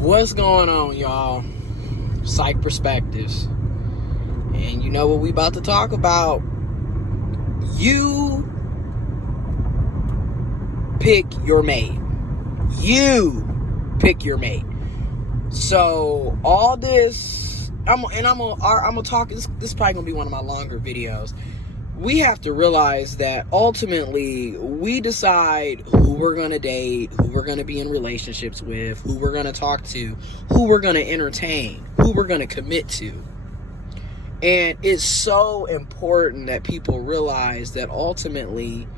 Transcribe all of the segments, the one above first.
What's going on, y'all? Psych Perspectives. And you know what we about to talk about? You pick your mate. You pick your mate. So all this, I'm gonna talk. This is probably gonna be one of my longer videos. We have to realize that ultimately we decide who we're going to date, who we're going to be in relationships with, who we're going to talk to, who we're going to entertain, who we're going to commit to. And it's so important that people realize that ultimately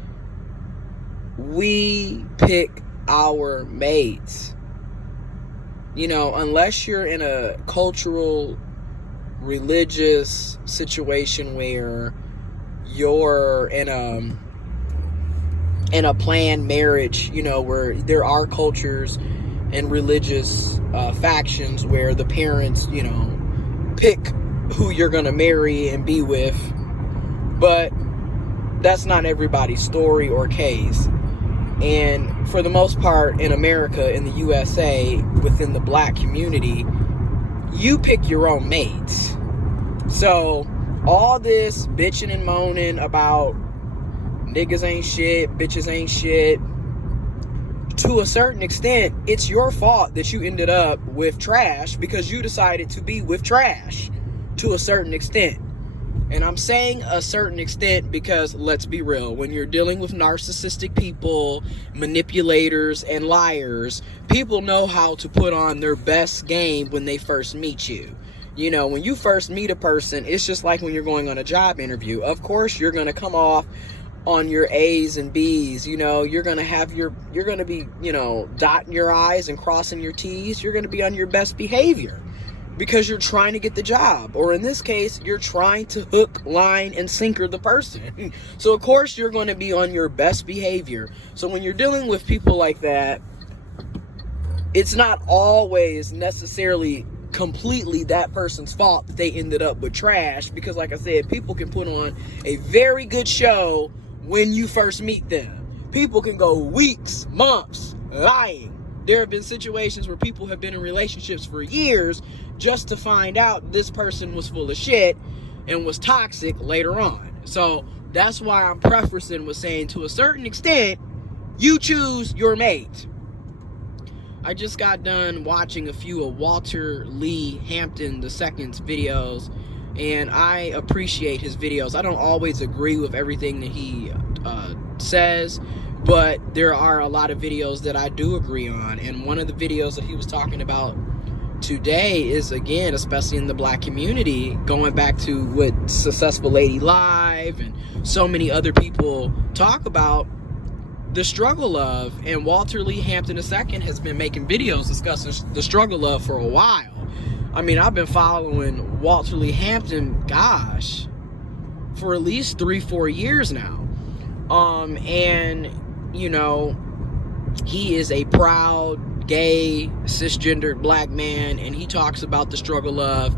we pick our mates. You know, unless you're in a cultural, religious situation where you're in a planned marriage, you know, where there are cultures and religious factions where the parents, you know, pick who you're going to marry and be with. But that's not everybody's story or case. And for the most part, in America, in the USA, within the black community, you pick your own mates. So all this bitching and moaning about niggas ain't shit, bitches ain't shit, to a certain extent, it's your fault that you ended up with trash because you decided to be with trash to a certain extent. And I'm saying a certain extent because, let's be real, when you're dealing with narcissistic people, manipulators, and liars, people know how to put on their best game when they first meet you. You know, when you first meet a person, it's just like when you're going on a job interview. Of course, you're going to come off on your A's and B's. You know, you're going to be, you know, dotting your I's and crossing your T's. You're going to be on your best behavior because you're trying to get the job. Or in this case, you're trying to hook, line, and sinker the person. So, of course, you're going to be on your best behavior. So when you're dealing with people like that, it's not always necessarily completely that person's fault that they ended up with trash, because like I said, people can put on a very good show when you first meet them. People can go weeks, months lying. There have been situations where people have been in relationships for years just to find out this person was full of shit and was toxic later on. So that's why I'm prefacing with saying, to a certain extent, you choose your mate. I just got done watching a few of Walter Lee Hampton II's videos, and I appreciate his videos. I don't always agree with everything that he says, but there are a lot of videos that I do agree on. And one of the videos that he was talking about today is, again, especially in the black community, going back to what Successful Lady Live and so many other people talk about, the struggle of, and Walter Lee Hampton II has been making videos discussing the struggle of for a while. I mean, I've been following Walter Lee Hampton, gosh, for at least 3-4 years now. And, you know, he is a proud, gay, cisgendered black man, and he talks about the struggle of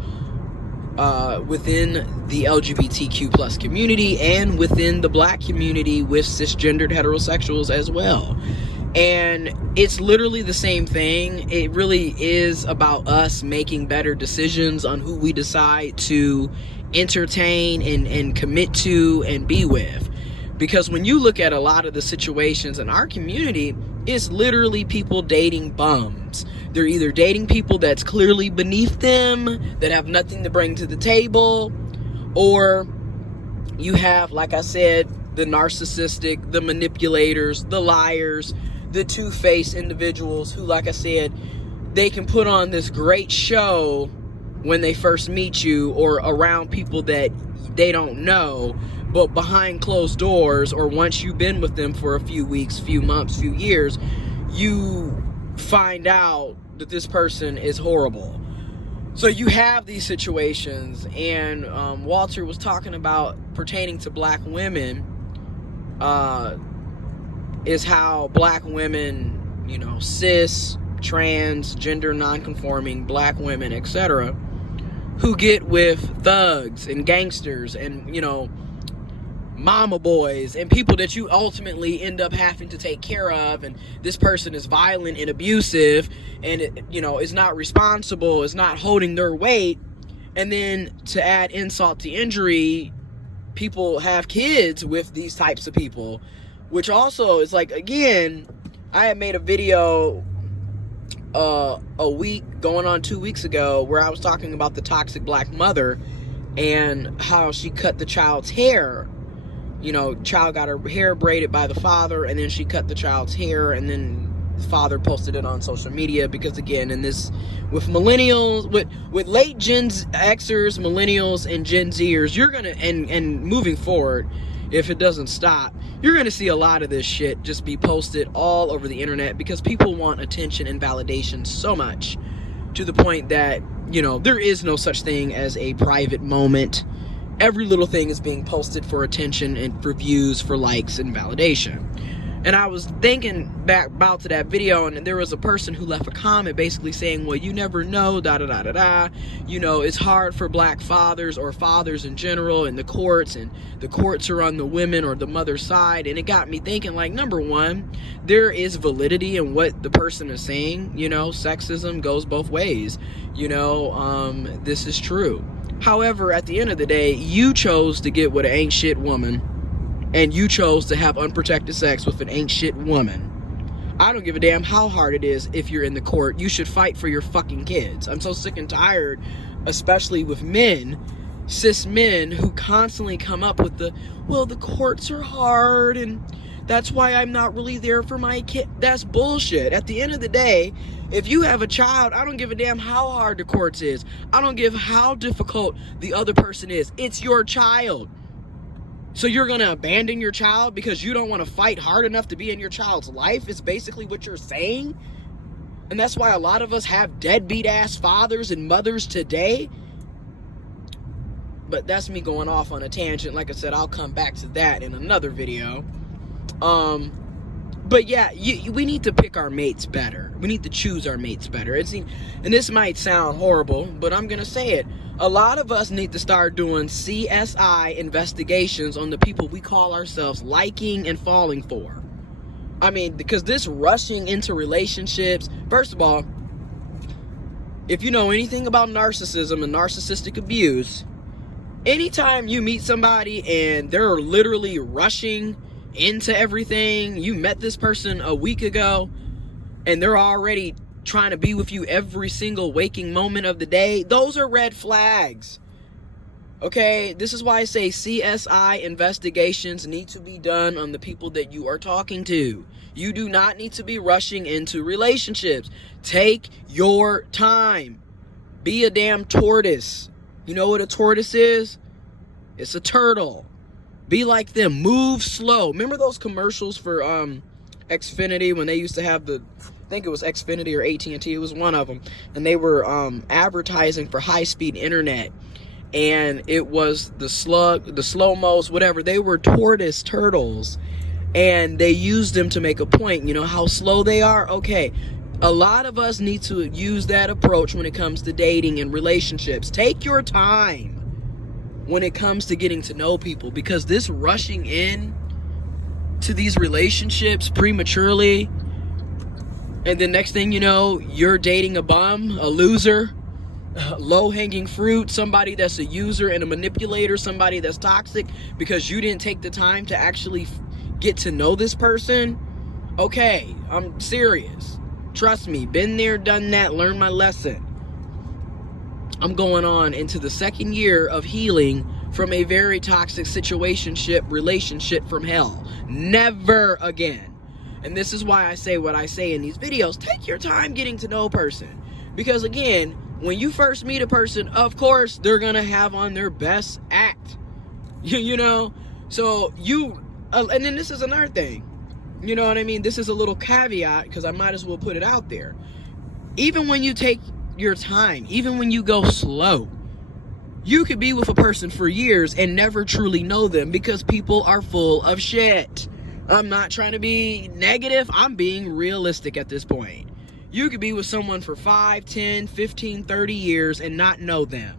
within the LGBTQ plus community and within the black community with cisgendered heterosexuals as well. And it's literally the same thing. It really is about us making better decisions on who we decide to entertain and commit to and be with. Because when you look at a lot of the situations in our community, it's literally people dating bums. They're either dating people that's clearly beneath them, that have nothing to bring to the table, or you have, like I said, the narcissistic, the manipulators, the liars, the two-faced individuals who, like I said, they can put on this great show when they first meet you or around people that they don't know, but behind closed doors, or once you've been with them for a few weeks, few months, few years, you find out that this person is horrible. So you have these situations, and Walter was talking about, pertaining to black women, is how black women, you know, cis, trans, gender non-conforming black women, etc., who get with thugs and gangsters and, you know, mama boys and people that you ultimately end up having to take care of, and this person is violent and abusive and is not responsible, is not holding their weight. And then to add insult to injury, people have kids with these types of people, which also is like, again, I had made a video a week going on 2 weeks ago where I was talking about the toxic black mother and how she cut the child's hair. Child got her hair braided by the father, and then she cut the child's hair, and then the father posted it on social media. Because again, in this, with millennials, with late Gen Xers, millennials, and Gen Zers, you're gonna, and moving forward, if it doesn't stop, you're gonna see a lot of this shit just be posted all over the internet, because people want attention and validation so much, to the point that there is no such thing as a private moment. Every little thing is being posted for attention and for views, for likes and validation. And I was thinking back about to that video, and there was a person who left a comment basically saying, well, you never know, it's hard for black fathers, or fathers in general, and the courts are on the women or the mother's side. And it got me thinking, like, number one, there is validity in what the person is saying. Sexism goes both ways. This is true. However, at the end of the day, you chose to get with an ain't shit woman, and you chose to have unprotected sex with an ain't shit woman. I don't give a damn how hard it is. If you're in the court, you should fight for your fucking kids. I'm so sick and tired, especially with men, cis men, who constantly come up with the courts are hard, and that's why I'm not really there for my kid. That's bullshit. At the end of the day, if you have a child, I don't give a damn how hard the courts is. I don't give how difficult the other person is. It's your child. So you're going to abandon your child because you don't want to fight hard enough to be in your child's life, is basically what you're saying? And that's why a lot of us have deadbeat ass fathers and mothers today. But that's me going off on a tangent. Like I said, I'll come back to that in another video. But yeah, we need to pick our mates better. We need to choose our mates better. And this might sound horrible, but I'm going to say it. A lot of us need to start doing CSI investigations on the people we call ourselves liking and falling for. I mean, because this rushing into relationships, first of all, if you know anything about narcissism and narcissistic abuse, anytime you meet somebody and they're literally rushing into everything, you met this person a week ago and they're already trying to be with you every single waking moment of the day, those are red flags. Okay, this is why I say CSI investigations need to be done on the people that you are talking to. You do not need to be rushing into relationships. Take your time. Be a damn tortoise. You know what a tortoise is? It's a turtle. Be like them. Move slow. Remember those commercials for Xfinity when they used to have I think it was Xfinity or AT&T, it was one of them, and they were advertising for high-speed internet, and it was the slow-mos, whatever. They were tortoise turtles, and they used them to make a point. You know how slow they are? Okay, a lot of us need to use that approach when it comes to dating and relationships. Take your time when it comes to getting to know people, because this rushing in to these relationships prematurely, and the next thing you know, you're dating a bum, a loser, low-hanging fruit, somebody that's a user and a manipulator, somebody that's toxic, because you didn't take the time to actually get to know this person. Okay, I'm serious. Trust me, been there, done that, learned my lesson. I'm going on into the second year of healing from a very toxic relationship from hell. Never again. And this is why I say what I say in these videos. Take your time getting to know a person. Because again, when you first meet a person, of course, they're going to have on their best act. You know? So and then this is another thing. You know what I mean? This is a little caveat, because I might as well put it out there. Even when you take your time, even when you go slow, you could be with a person for years and never truly know them, because people are full of shit. I'm not trying to be negative. I'm being realistic at this point. You could be with someone for 5, 10, 15, 30 years and not know them.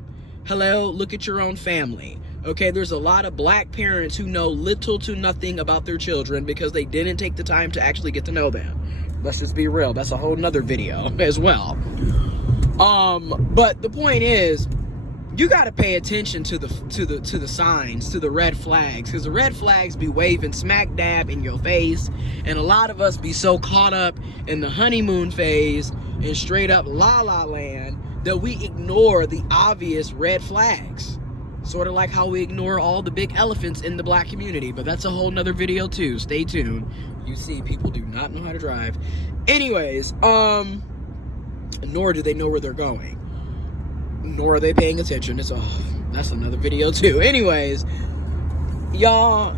Hello, look at your own family. Okay, there's a lot of black parents who know little to nothing about their children because they didn't take the time to actually get to know them. Let's just be real. That's a whole nother video as well. But the point is, you got to pay attention to the signs, to the red flags, because the red flags be waving smack dab in your face, and a lot of us be so caught up in the honeymoon phase and straight up la la land that we ignore the obvious red flags. Sort of like how we ignore all the big elephants in the black community, but that's a whole nother video too. Stay tuned. You see, people do not know how to drive. Anyways, nor do they know where they're going. Nor are they paying attention. That's another video too. Anyways, y'all,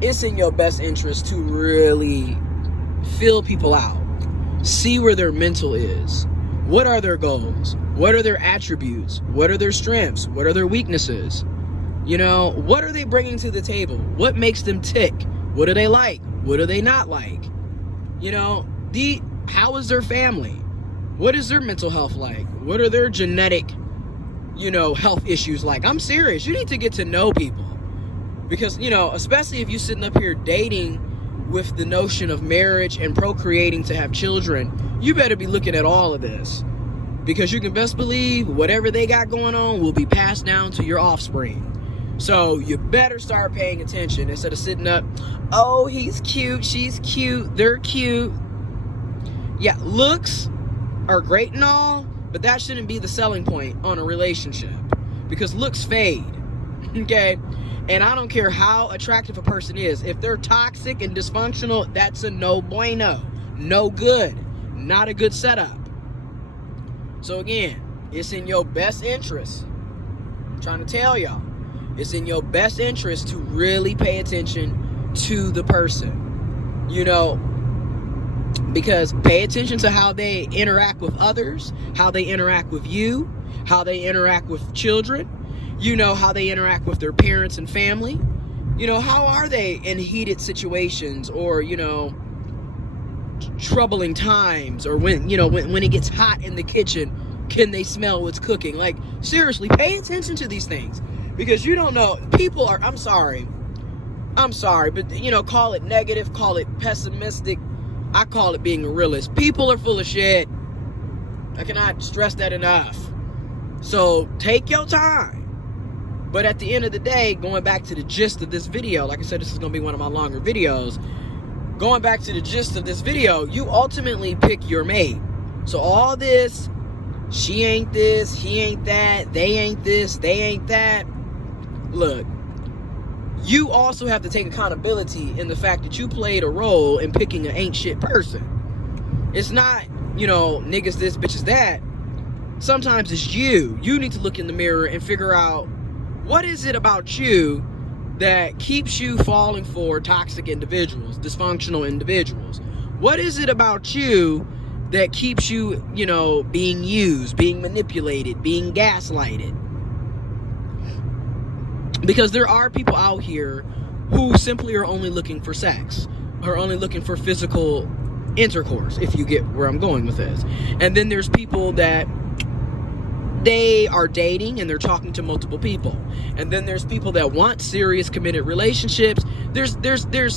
it's in your best interest to really feel people out. See where their mental is. What are their goals? What are their attributes? What are their strengths? What are their weaknesses? You know, what are they bringing to the table? What makes them tick? What do they like? What do they not like? You know, how is their family? What is their mental health like? What are their genetic, health issues like? I'm serious. You need to get to know people. Because, especially if you're sitting up here dating with the notion of marriage and procreating to have children, you better be looking at all of this. Because you can best believe whatever they got going on will be passed down to your offspring. So you better start paying attention instead of sitting up, oh, he's cute, she's cute, they're cute. Yeah, looks are great and all, but that shouldn't be the selling point on a relationship. Because looks fade, okay? And I don't care how attractive a person is. If they're toxic and dysfunctional, that's a no bueno. No good. Not a good setup. So again, it's in your best interest. I'm trying to tell y'all. It's in your best interest to really pay attention to the person. Because pay attention to how they interact with others, how they interact with you, how they interact with children, how they interact with their parents and family. How are they in heated situations or, troubling times, or when it gets hot in the kitchen, can they smell what's cooking? Like, seriously, pay attention to these things, because you don't know. People are, I'm sorry, but call it negative, call it pessimistic, I call it being a realist. People are full of shit. I cannot stress that enough. So take your time. But at the end of the day, going back to the gist of this video, like I said, this is going to be one of my longer videos. Going back to the gist of this video, you ultimately pick your mate. So all this, she ain't this, he ain't that, they ain't this, they ain't that. Look, you also have to take accountability in the fact that you played a role in picking an ain't shit person. It's not, niggas this, bitches that. Sometimes it's you. You need to look in the mirror and figure out, what is it about you that keeps you falling for toxic individuals, dysfunctional individuals? What is it about you that keeps you, being used, being manipulated, being gaslighted? Because there are people out here who simply are only looking for sex, are only looking for physical intercourse, if you get where I'm going with this. And then there's people that they are dating and they're talking to multiple people. And then there's people that want serious committed relationships. There's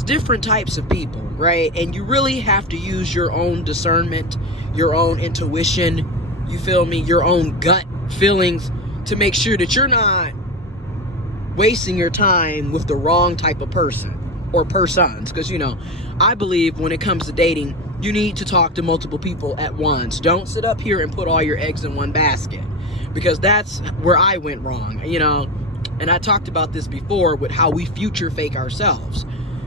different types of people, right? And you really have to use your own discernment, your own intuition, you feel me, your own gut feelings to make sure that you're not wasting your time with the wrong type of person or persons. Because, I believe when it comes to dating, you need to talk to multiple people at once. Don't sit up here and put all your eggs in one basket, because that's where I went wrong, and I talked about this before with how we future fake ourselves.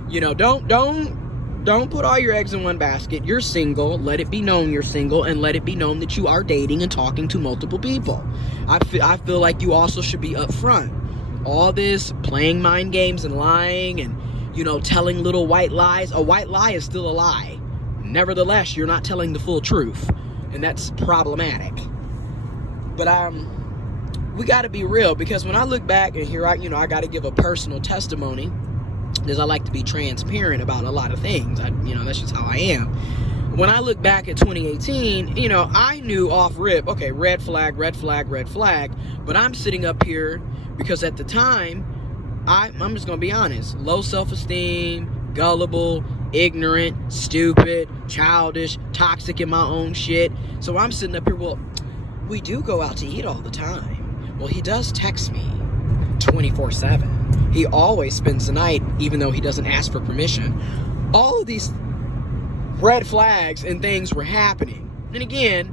Don't put all your eggs in one basket. You're single. Let it be known you're single, and let it be known that you are dating and talking to multiple people. I feel like you also should be upfront. All this playing mind games and lying and, telling little white lies. A white lie is still a lie. Nevertheless, you're not telling the full truth, and that's problematic. But we got to be real, because when I look back and here, I got to give a personal testimony, because I like to be transparent about a lot of things. That's just how I am. When I look back at 2018, I knew off rip, okay, red flag, red flag, red flag. But I'm sitting up here because at the time, I'm just gonna be honest. Low self-esteem, gullible, ignorant, stupid, childish, toxic in my own shit. So I'm sitting up here, well, we do go out to eat all the time. Well, he does text me 24/7. He always spends the night, even though he doesn't ask for permission. All of these red flags and things were happening. And again,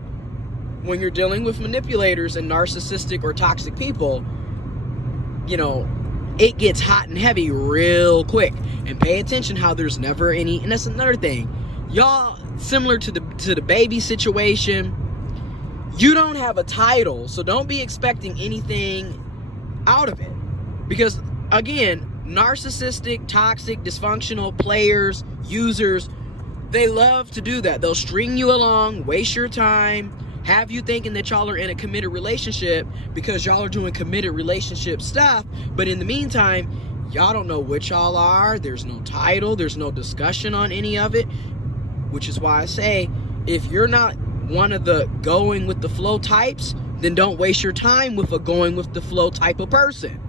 when you're dealing with manipulators and narcissistic or toxic people, you know, it gets hot and heavy real quick. And pay attention how there's never any, and that's another thing. Y'all, similar to the baby situation, you don't have a title, so don't be expecting anything out of it. Because again, narcissistic, toxic, dysfunctional players, users, they love to do that. They'll string you along, waste your time, have you thinking that y'all are in a committed relationship because y'all are doing committed relationship stuff. But in the meantime, y'all don't know what y'all are. There's no title. There's no discussion on any of it. Which is why I say, if you're not one of the going with the flow types, then don't waste your time with a going with the flow type of person.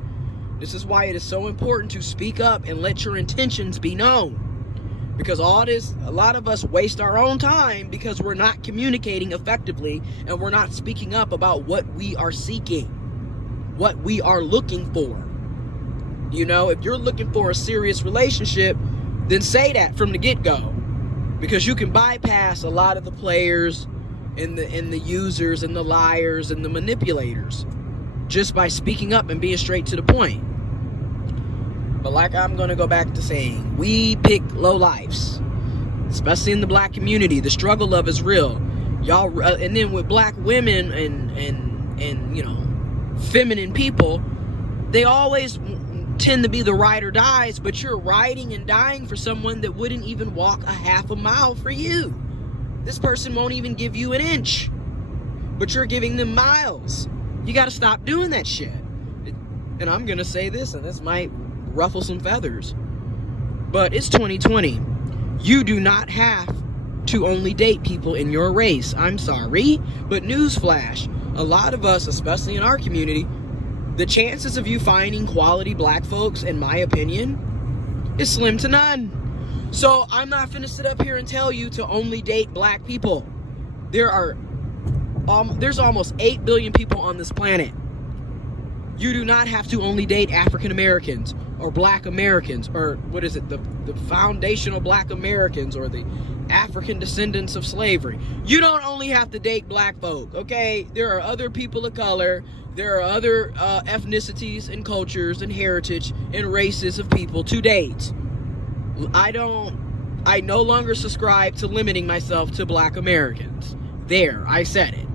This is why it is so important to speak up and let your intentions be known. Because a lot of us waste our own time because we're not communicating effectively and we're not speaking up about what we are seeking, what we are looking for. You know, if you're looking for a serious relationship, then say that from the get-go. Because you can bypass a lot of the players and the users and the liars and the manipulators just by speaking up and being straight to the point. But like I'm going to go back to saying, we pick low lives, especially in the black community. The struggle love is real. Y'all, and then with black women and you know, feminine people, they always tend to be the ride or dies, but you're riding and dying for someone that wouldn't even walk a half a mile for you. This person won't even give you an inch, but you're giving them miles. You got to stop doing that shit. And I'm going to say this, and this might ruffle some feathers, but it's 2020. You do not have to only date people in your race. I'm sorry, but newsflash, a lot of us, especially in our community, the chances of you finding quality black folks, in my opinion, is slim to none. So I'm not finna sit up here and tell you to only date black people. There's almost 8 billion people on this planet. You do not have to only date African Americans or black Americans, or what is it, the foundational black Americans, or the African descendants of slavery. You don't only have to date black folk, okay? There are other people of color. There are other ethnicities and cultures and heritage and races of people to date. I no longer subscribe to limiting myself to black Americans. There, I said it.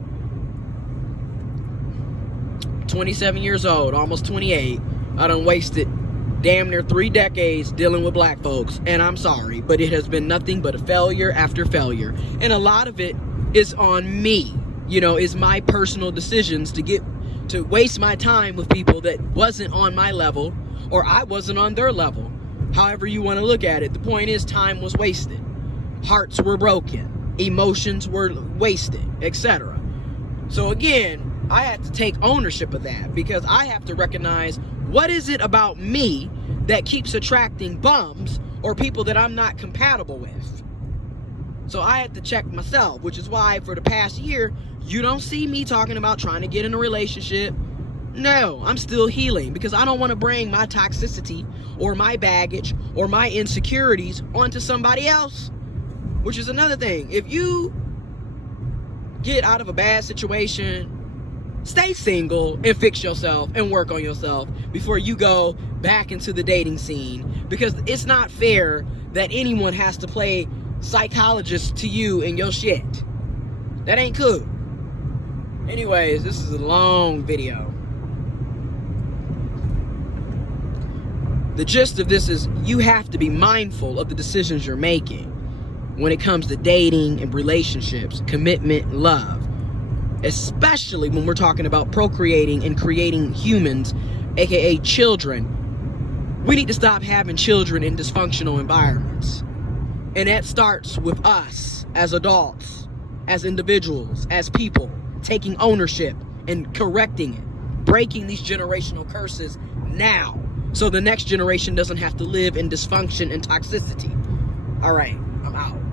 27 years old, almost 28. I done wasted damn near 3 decades dealing with black folks, and I'm sorry, but it has been nothing but a failure after failure. And a lot of it is on me. You know, is my personal decisions to waste my time with people that wasn't on my level, or I wasn't on their level. However you want to look at it. The point is, time was wasted. Hearts were broken. Emotions were wasted, etc. So again, I have to take ownership of that, because I have to recognize, what is it about me that keeps attracting bums or people that I'm not compatible with? So I had to check myself, which is why for the past year, you don't see me talking about trying to get in a relationship. No, I'm still healing, because I don't want to bring my toxicity or my baggage or my insecurities onto somebody else, which is another thing. If you get out of a bad situation, stay single and fix yourself and work on yourself before you go back into the dating scene, because it's not fair that anyone has to play psychologist to you and your shit. That ain't cool. Anyways, this is a long video. The gist of this is, you have to be mindful of the decisions you're making when it comes to dating and relationships, commitment, love. Especially when we're talking about procreating and creating humans, aka children. We need to stop having children in dysfunctional environments. And that starts with us as adults, as individuals, as people, taking ownership and correcting it, breaking these generational curses now, so the next generation doesn't have to live in dysfunction and toxicity. All right, I'm out.